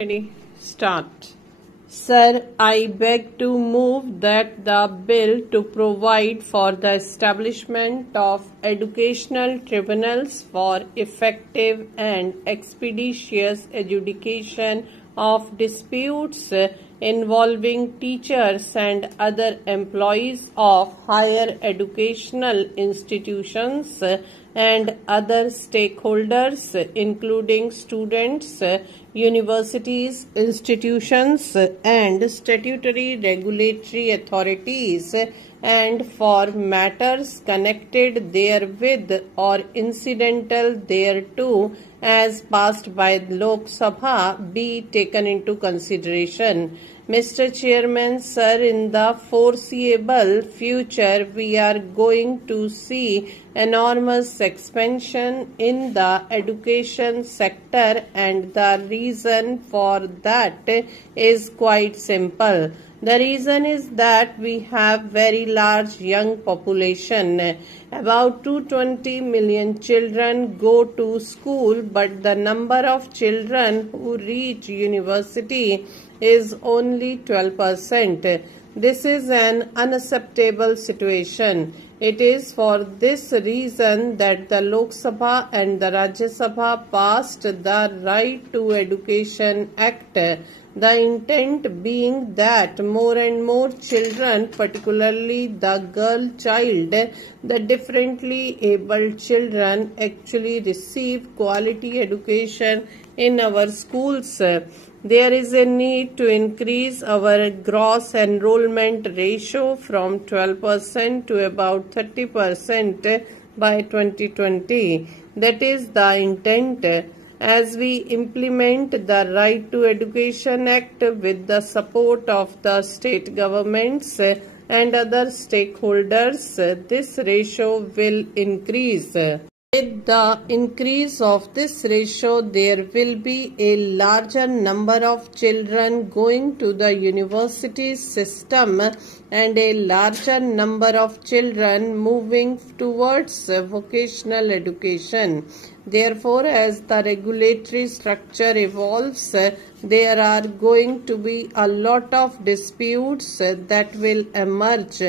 Ready, start. Sir, I beg to move that the bill to provide for the establishment of educational tribunals for effective and expeditious adjudication of disputes involving teachers and other employees of higher educational institutions and other stakeholders, including students, universities, institutions, and statutory regulatory authorities, and for matters connected therewith or incidental thereto, as passed by Lok Sabha, be taken into consideration. Mr. Chairman, sir, in the foreseeable future, we are going to see enormous expansion in the education sector, and the reason for that is quite simple. The reason is that we have very large young population. About 220 million children go to school, but the number of children who reach university is only 12%. This is an unacceptable situation. It is for this reason that the Lok Sabha and the Rajya Sabha passed the Right to Education Act. The intent being that more and more children, particularly the girl child, the differently abled children, actually receive quality education in our schools. There is a need to increase our gross enrollment ratio from 12% to about 30% by 2020. That is the intent. As we implement the Right to Education Act with the support of the state governments and other stakeholders, this ratio will increase. With the increase of this ratio, there will be a larger number of children going to the university system and a larger number of children moving towards vocational education. Therefore, as the regulatory structure evolves, there are going to be a lot of disputes that will emerge.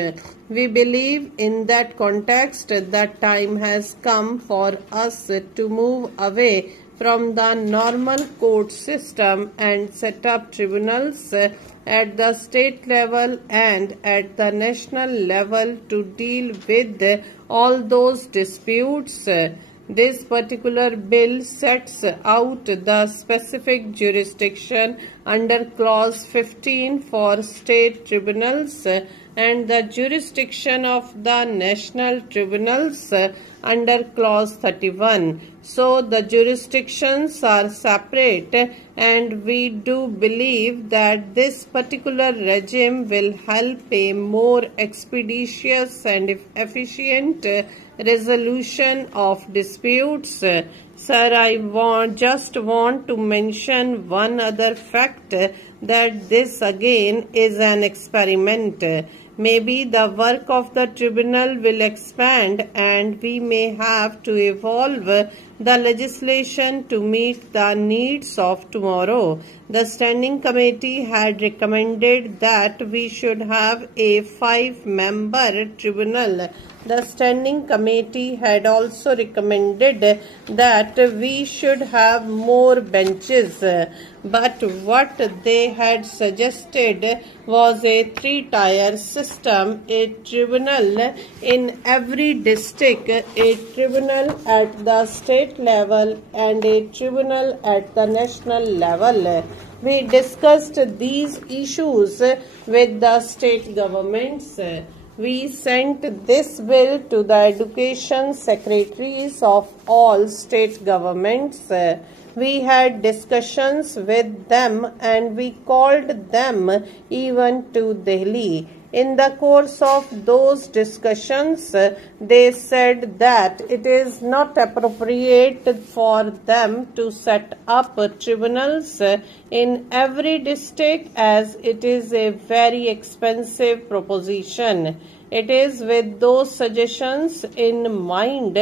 We believe in that context that time has come for us to move away from the normal court system and set up tribunals at the state level and at the national level to deal with all those disputes. This particular bill sets out the specific jurisdiction under Clause 15 for state tribunals and the jurisdiction of the national tribunals under Clause 31. So the jurisdictions are separate, and we do believe that this particular regime will help a more expeditious and efficient resolution of disputes. Sir, I just want to mention one other fact, that this again is an experiment. Maybe the work of the tribunal will expand and we may have to evolve the legislation to meet the needs of tomorrow. The standing committee had recommended that we should have a 5-member tribunal. The standing committee had also recommended that we should have more benches, but what they had suggested was a 3-tier system, a tribunal in every district, a tribunal at the state level, and a tribunal at the national level. We discussed these issues with the state governments. We sent this bill to the education secretaries of all state governments. We had discussions with them and we called them even to Delhi. In the course of those discussions, they said that it is not appropriate for them to set up tribunals in every district, as it is a very expensive proposition. It is with those suggestions in mind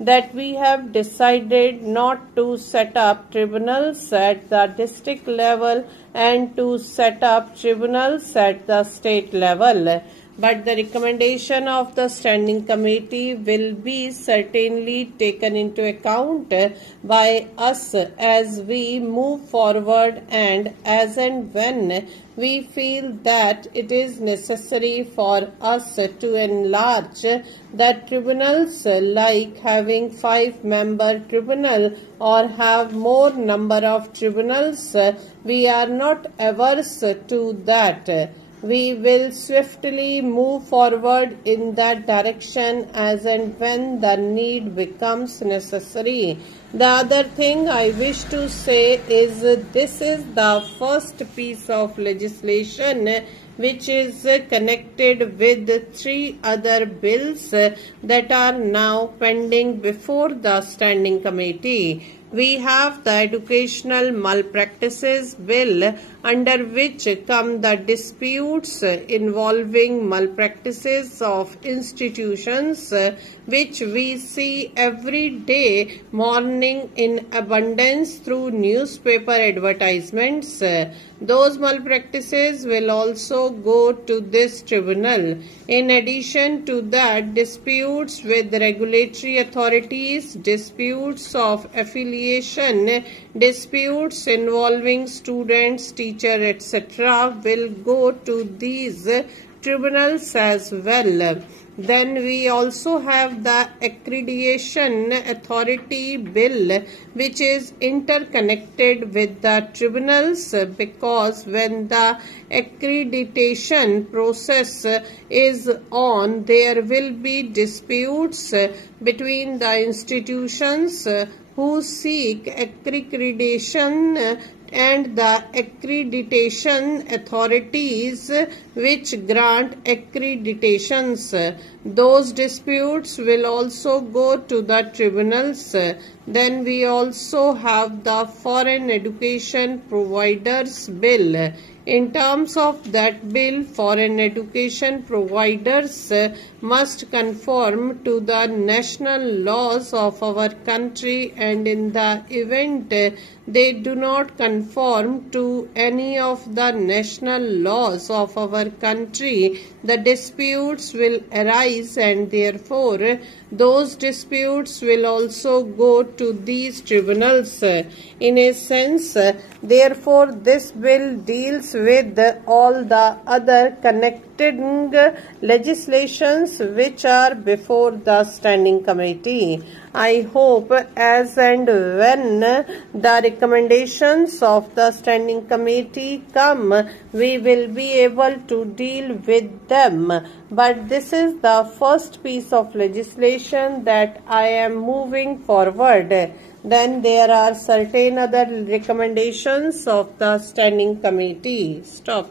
that we have decided not to set up tribunals at the district level and to set up tribunals at the state level. But the recommendation of the standing committee will be certainly taken into account by us as we move forward and as and when we feel that it is necessary for us to enlarge the tribunals, like having 5-member tribunal or have more number of tribunals. We are not averse to that. We will swiftly move forward in that direction as and when the need becomes necessary. The other thing I wish to say is this is the first piece of legislation which is connected with 3 other bills that are now pending before the standing committee. We have the Educational Malpractices Bill, under which come the disputes involving malpractices of institutions, which we see every day morning in abundance through newspaper advertisements. Those malpractices will also go to this tribunal. In addition to that, disputes with regulatory authorities, disputes of affiliation, disputes involving students, teachers, etc. will go to these tribunals as well. Then we also have the Accreditation Authority Bill, which is interconnected with the tribunals, because when the accreditation process is on, there will be disputes between the institutions who seek accreditation and the accreditation authorities which grant accreditations. Those disputes will also go to the tribunals. Then we also have the Foreign Education Providers Bill. In terms of that bill, foreign education providers must conform to the national laws of our country, and in the event they do not conform to any of the national laws of our country, the disputes will arise, and therefore those disputes will also go to these tribunals. In a sense, therefore, this bill deals with all the other connecting legislations which are before the standing committee. I hope as and when the recommendations of the standing committee come, we will be able to deal with them. But this is the first piece of legislation that I am moving forward. Then there are certain other recommendations of the standing committee. Stop.